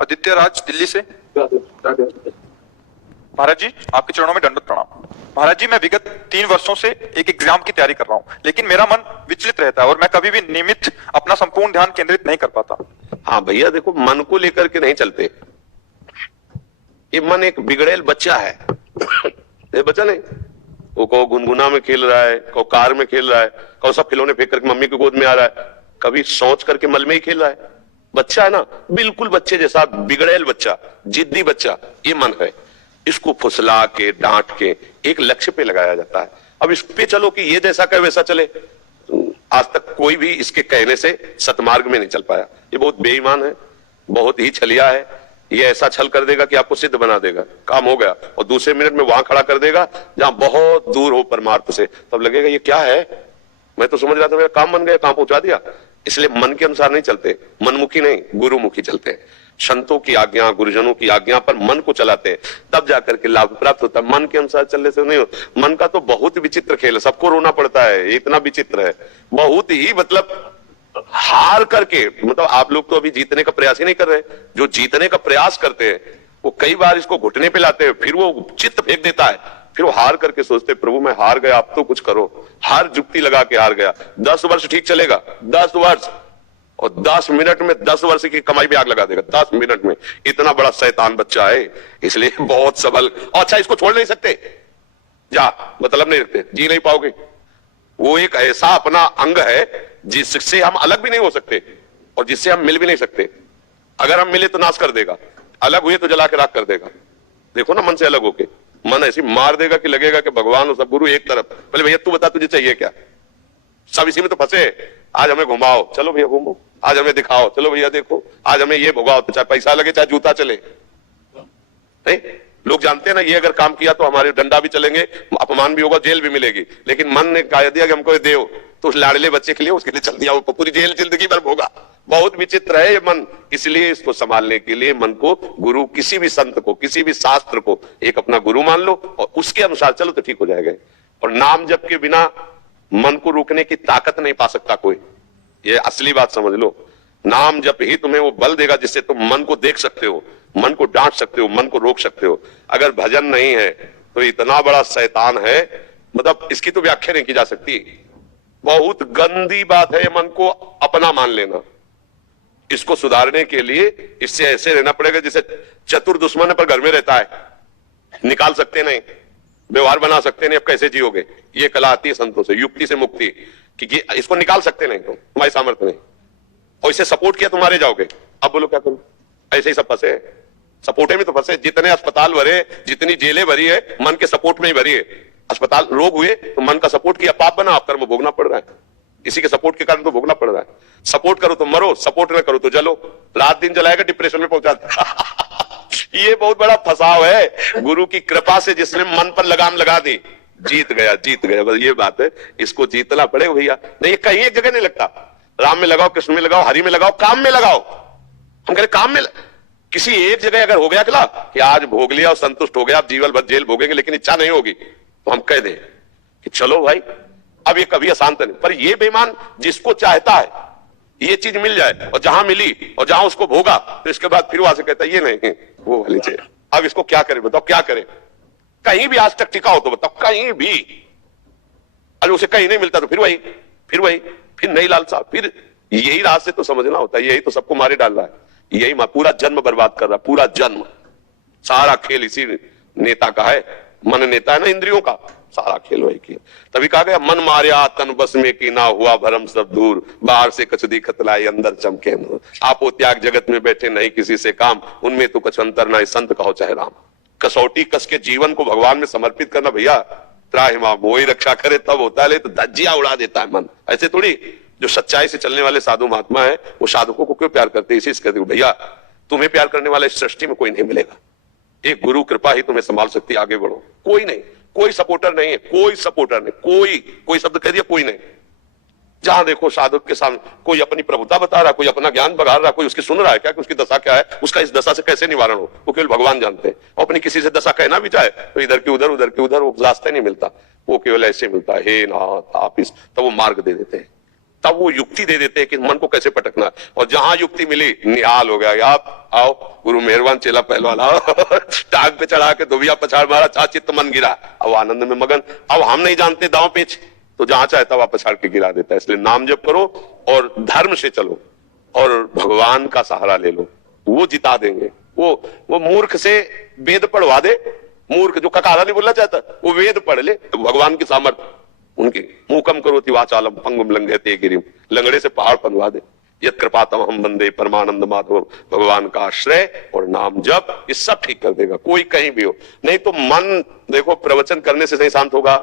आदित्य राज दिल्ली से। महाराज जी, आपके चरणों में दंडवत प्रणाम। महाराज जी, मैं विगत 3 वर्षों से एक एग्जाम की तैयारी कर रहा हूँ, लेकिन मेरा मन विचलित रहता है और मैं कभी भी नियमित अपना संपूर्ण ध्यान केंद्रित नहीं कर पाता। हाँ भैया, देखो, मन को लेकर के नहीं चलते। ये मन एक बिगड़ेल बच्चा है। ये बच्चा नहीं, वो को गुनगुना में खेल रहा है, को कार में खेल रहा है, को सब खिलौने फेंक करके मम्मी की गोद में आ रहा है, कभी सोच करके मल में ही खेल रहा है। बच्चा है ना, बिल्कुल बच्चे जैसा बिगड़ेल बच्चा, जिद्दी बच्चा, ये मन है। इसको फुसला के, डांट के एक लक्ष्य पे लगाया जाता है। अब इस पे चलो कि ये जैसा कहे वैसा चले। आज तक कोई भी इसके कहने से सतमार्ग में नहीं चल पाया। ये बहुत बेईमान है, बहुत ही छलिया है। ये ऐसा छल कर देगा कि आपको सिद्ध बना देगा, काम हो गया, और दूसरे मिनट में वहां खड़ा कर देगा जहां बहुत दूर हो परमार्थ से। तब लगेगा ये क्या है, मैं तो समझ रहा था मेरा काम बन गया, काम पहुंचा दिया। इसलिए मन के अनुसार नहीं चलते, मनमुखी नहीं, गुरुमुखी चलते हैं। संतों की आज्ञा, गुरुजनों की आज्ञा पर मन को चलाते हैं, तब जाकर के लाभ प्राप्त होता है। मन के अनुसार चलने से नहीं हो। मन का तो बहुत विचित्र खेल है, सबको रोना पड़ता है, इतना विचित्र है, बहुत ही, मतलब हार करके, मतलब आप लोग तो अभी जीतने का प्रयास ही नहीं कर रहे। जो जीतने का प्रयास करते हैं वो कई बार इसको घुटने पे लाते हैं, फिर वो चित्त फेंक देता है, फिर वो हार करके सोचते प्रभु मैं हार गया, आप तो कुछ करो। हर जुक्ति लगा के हार गया। 10 वर्ष ठीक चलेगा, 10 वर्ष, और 10 मिनट में 10 वर्ष की कमाई भी आग लगा देगा। 10 मिनट में। इतना बड़ा शैतान बच्चा है, इसलिए बहुत सबल। अच्छा, इसको छोड़ नहीं सकते, जा मतलब नहीं रखते, जी नहीं पाओगे। वो एक ऐसा अपना अंग है जिससे हम अलग भी नहीं हो सकते और जिससे हम मिल भी नहीं सकते। अगर हम मिले तो नाश कर देगा, अलग हुए तो जला के राख कर देगा। देखो ना, मन से अलग होके मन ऐसी मार देगा कि लगेगा कि भगवान और सब गुरु एक तरफ। पहले भैया तू बता तुझे चाहिए क्या, सब इसी में तो फंसे। आज हमें घुमाओ, चलो भैया घूमो। आज हमें दिखाओ, चलो भैया देखो। आज हमें ये भुगाओ, तो चाहे पैसा लगे चाहे जूता चले। नहीं, लोग जानते हैं ना, ये अगर काम किया तो हमारे डंडा भी चलेंगे, अपमान भी होगा, जेल भी मिलेगी। लेकिन मन ने कह दिया कि हमको देव, तो उस लाडले बच्चे के लिए उसके लिए चल दिया, वो पूरी जेल जिंदगी भर होगा। बहुत विचित्र है ये मन। इसलिए इसको संभालने के लिए मन को गुरु, किसी भी संत को, किसी भी शास्त्र को एक अपना गुरु मान लो और उसके अनुसार चलो तो ठीक हो जाएगा। और नाम जप के बिना मन को रोकने की ताकत नहीं पा सकता कोई, ये असली बात समझ लो। नाम जप ही तुम्हें वो बल देगा जिससे तुम मन को देख सकते हो, मन को डांट सकते हो, मन को रोक सकते हो। अगर भजन नहीं है तो इतना बड़ा शैतान है, मतलब इसकी तो व्याख्या नहीं की जा सकती। बहुत गंदी बात है मन को अपना मान लेना। इसको सुधारने के लिए इससे ऐसे रहना पड़ेगा जैसे चतुर दुश्मन पर घर में रहता है, निकाल सकते नहीं, व्यवहार बना सकते नहीं, अब कैसे जियोगे। ये कला आती है संतों से, युक्ति से मुक्ति, कि इसको निकाल सकते नहीं, तुम, तुम्हारी सामर्थ्य नहीं, और इसे सपोर्ट किया तुम्हारे जाओगे। अब बोलो क्या करूं, ऐसे ही सब फंसे, सपोर्टे में तो फंसे। जितने अस्पताल भरे, जितनी जेलें भरी है, मन के सपोर्ट में ही भरी है। अस्पताल रोग हुए तो मन का सपोर्ट किया, पाप बना, आप कर्म भोगना पड़ रहा है। इसी के सपोर्ट के कारण तो भोगना पड़ रहा है। सपोर्ट करो तो मरो, सपोर्ट न करो तो जलो। रात दिन जलाएगा, डिप्रेशन में पहुंचा ये बहुत बड़ा फंसाव है। गुरु की कृपा से जिसने मन पर लगाम लगा दी, जीत गया, जीत गया। बस ये बात है, इसको जीतना पड़ेगा भैया। नहीं, कहीं एक जगह नहीं लगता। राम में लगाओ, कृष्ण में लगाओ, हरि में लगाओ, काम में लगाओ। हम कह रहे काम में किसी एक जगह अगर हो गया खिला कि आज भोग लिया और संतुष्ट हो गया, आप जीवन भर जेल भोगेंगे, लेकिन इच्छा नहीं होगी, तो हम कह दें कि चलो भाई अब ये कभी अशांत नहीं। पर ये बेईमान जिसको चाहता है ये चीज मिल जाए, और जहां मिली और जहां उसको भोगा, तो इसके बाद फिर वहां से कहता है ये नहीं, वो वाली चाहिए। अब इसको क्या करे बताओ, क्या करे। कहीं भी आज तक टिका हो तो बताओ, कहीं भी। अरे उसे कहीं नहीं मिलता तो फिर वही, फिर वही, फिर नई लालसा, फिर यही रात से तो समझना होता है। यही तो सबको मारे डाल रहा है, यही पूरा जन्म बर्बाद कर रहा है, पूरा जन्म। सारा खेल इसी नेता का है। मन नेता है ना इंद्रियों का, सारा खेल वही की। तभी कहा गया मन मारिया तन बस में की ना हुआ भरम सब दूर, बाहर से कछ दिखत लाई अंदर चमके नूर। आपो त्याग जगत में बैठे नहीं किसी से काम, उनमें तो कछ अंतर ना संत कहो चाहे राम। कसौटी कस के जीवन को भगवान में समर्पित करना भैया। त्राहिमा मोही रक्षा करे तब होता है, तो धज्जियां उड़ा देता है मन। ऐसे थोड़ी। जो सच्चाई से चलने वाले साधु महात्मा है वो साधुकों को क्यों प्यार करते हैं, इसी से कहते हैं भैया तुम्हें प्यार करने वाला इस सृष्टि में कोई नहीं मिलेगा। एक गुरु कृपा ही तुम्हें संभाल सकती है, आगे बढ़ो। कोई नहीं, कोई सपोर्टर नहीं है, कोई सपोर्टर नहीं, कोई शब्द कह दिया, कोई नहीं। जहां देखो साधक के सामने कोई अपनी प्रभुता बता रहा, कोई अपना ज्ञान बघार रहा, कोई उसकी सुन रहा है क्या कि उसकी दशा क्या है, उसका इस दशा से कैसे निवारण हो, वो केवल भगवान जानते हैं। और अपनी किसी से दशा कहना भी चाहे तो इधर की उधर, उधर की उधर, वो रास्ता नहीं मिलता, वो केवल ऐसे मिलता है, हे नाथ आप इस, तब वो मार्ग दे देते हैं, तब वो युक्ति दे देते हैं कि मन को कैसे पटकना है। और जहां युक्ति मिली निहाल हो गया, आप आओ गुरु मेहरबान चेला पहलवान आओ टांग पे चढ़ा के दुबिया पछाड़ मारा, चा चित्त मन गिरा, अब आनंद में मगन। अब हम नहीं जानते दांव पेच, तो जहां चाहे तब आप पछाड़ के गिरा देता है। इसलिए नाम जप करो और धर्म से चलो और भगवान का सहारा ले लो, वो जिता देंगे। वो मूर्ख से वेद पढ़वा दे, मूर्ख जो ककारा नहीं बोलना चाहता वो वेद पढ़ ले, तो भगवान की सामर्थ्य उनके मूकम करोति वाचालम पंगुम लंघयते गिरिम, लंगड़े से पहाड़ पंगवा दे। यत कृपातम हम बंदे परमानंद माधव, भगवान का आश्रय और नाम जप ये सब ठीक कर देगा, कोई कहीं भी हो। नहीं तो मन देखो प्रवचन करने से नहीं शांत होगा।